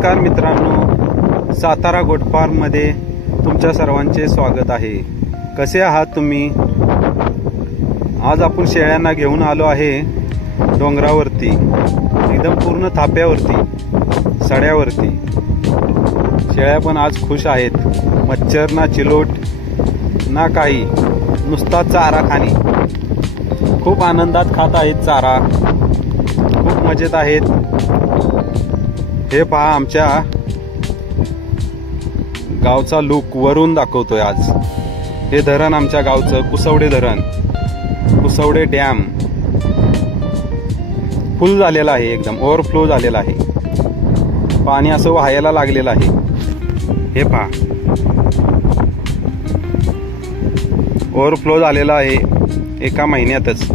नमस्कार मित्रांनो, Satara goat farm मध्ये तुमच्या सर्वांचे स्वागत आहे। कसे आहात तुम्ही? आज आपण शेळ्यांना घेऊन आलो आहे डोंगरावरती, एकदम पूर्ण थाप्यावरती, सड्यावरती। शेळ्या पण आज खुश आहेत, मच्छर ना चिलोट ना काही, नुसता चारा खाणे। खूप आनंदात खात आहेत चारा, खूप मजेत आहेत। हे पहा, आमच्या गावचा लुक वरून दाखवतोय आज। हे धरण आमच्या गावचं कुसवडे धरण, कुसवडे डॅम फुल झालेला आहे, एकदम ओव्हरफ्लो झालेला आहे। पाणी असं वाहायला लागलेलं आहे। हे पहा, ओव्हरफ्लो झालेला आहे एका महिन्यातच।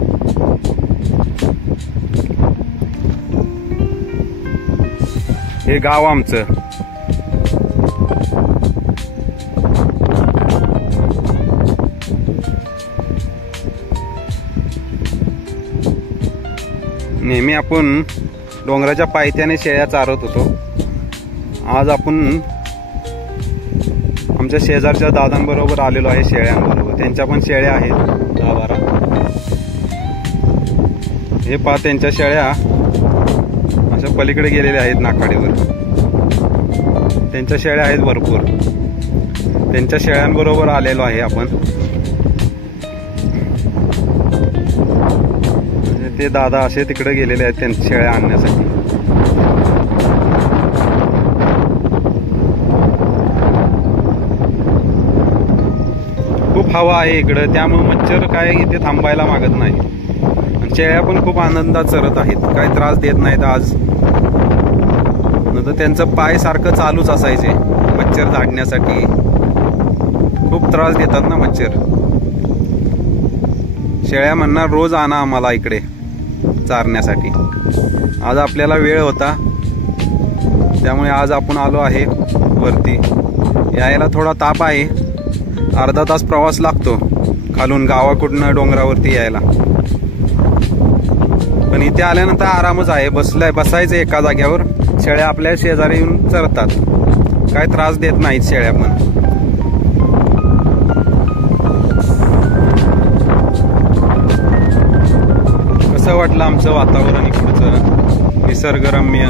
हे गाव आमचं। नेहमी आपण डोंगराच्या पायथ्याने शेळ्या चारत होतो। आज आपण आमच्या शेजारच्या दादांबरोबर आलेलो आहे, शेळ्यांबरोबर। त्यांच्या पण शेळ्या आहेत 10-12। हे पहा, त्यांच्या शेळ्या अशा पलीकडे गेलेल्या आहेत नाकाडीवर। त्यांच्या शेळ्या आहेत भरपूर। त्यांच्या शेळ्यांबरोबर आलेलो आहे आपण। ते दादा असे तिकडे गेलेले आहेत त्यांच्या शेळ्या आणण्यासाठी। खूप हवा आहे इकडे, त्यामुळे मच्छर काय इथे थांबायला मागत नाही। आणि शेळ्या पण खूप आनंदात चरत आहेत, काही त्रास देत नाहीत आज। नंतर त्यांचं पाय सारखं चालूच असायचे मच्छर झाडण्यासाठी। खूप त्रास देतात ना मच्छर। शेळ्या म्हणणार रोज आणा आम्हाला इकडे चारण्यासाठी। आज आपल्याला वेळ होता, त्यामुळे आज आपण आलो आहे वरती। यायला थोडा ताप आहे, अर्धा तास प्रवास लागतो खालून गावाकडून डोंगरावरती यायला। पण इथे आल्यानंतर आरामच आहे, बसायचं एका जाग्यावर। शेळ्या आपल्या शेजारी येऊन चरतात, काय त्रास देत नाहीत शेळ्या पण। कसं वाटलं आमचं वातावरण इकडचं निसर्गरम्य?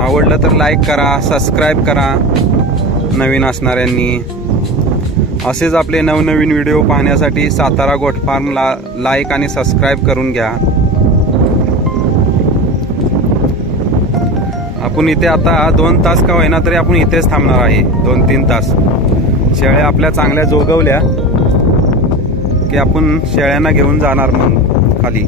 आवडलं तर लाईक करा, सबस्क्राईब करा नवीन असणाऱ्यांनी। असेच आपले नवनवीन व्हिडिओ पाहण्यासाठी सातारा गोट फार्मला लाईक आणि सबस्क्राईब करून घ्या। आपण इथे आता 2 तास का होईना तरी आपण इथेच थांबणार आहे, 2-3 तास। शेळ्या आपल्या चांगल्या जोगवल्या की आपण शेळ्यांना घेऊन जाणार मग खाली।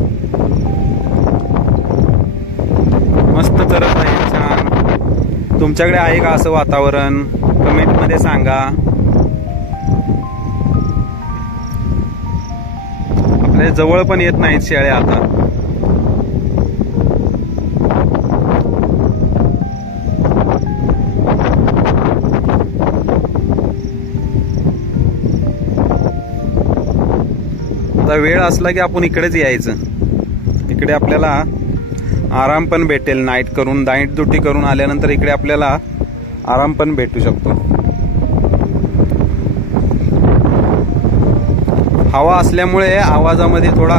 मस्त चरत आहे, छान। तुमच्याकडे आहे का असं वातावरण? कमेंट मध्ये सांगा। आपल्या जवळ पण येत नाहीत शेळ्या आता। आता वेळ असला की आपण इकडेच यायचं। इकडे आपल्याला आराम पण भेटेल, नाईट ड्युटी करून आल्यानंतर इकडे आपल्याला आराम पण भेटू शकतो। हवा असल्यामुळे आवाजामध्ये थोडा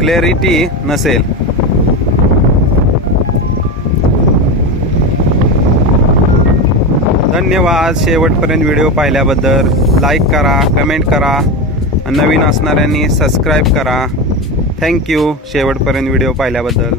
क्लॅरिटी नसेल। धन्यवाद शेवटपर्यंत व्हिडिओ पाहिल्याबद्दल। लाईक करा, कमेंट करा, नवीन असणाऱ्यांनी सबस्क्राईब करा। थँक्यू शेवटपर्यंत व्हिडिओ पाहिल्याबद्दल।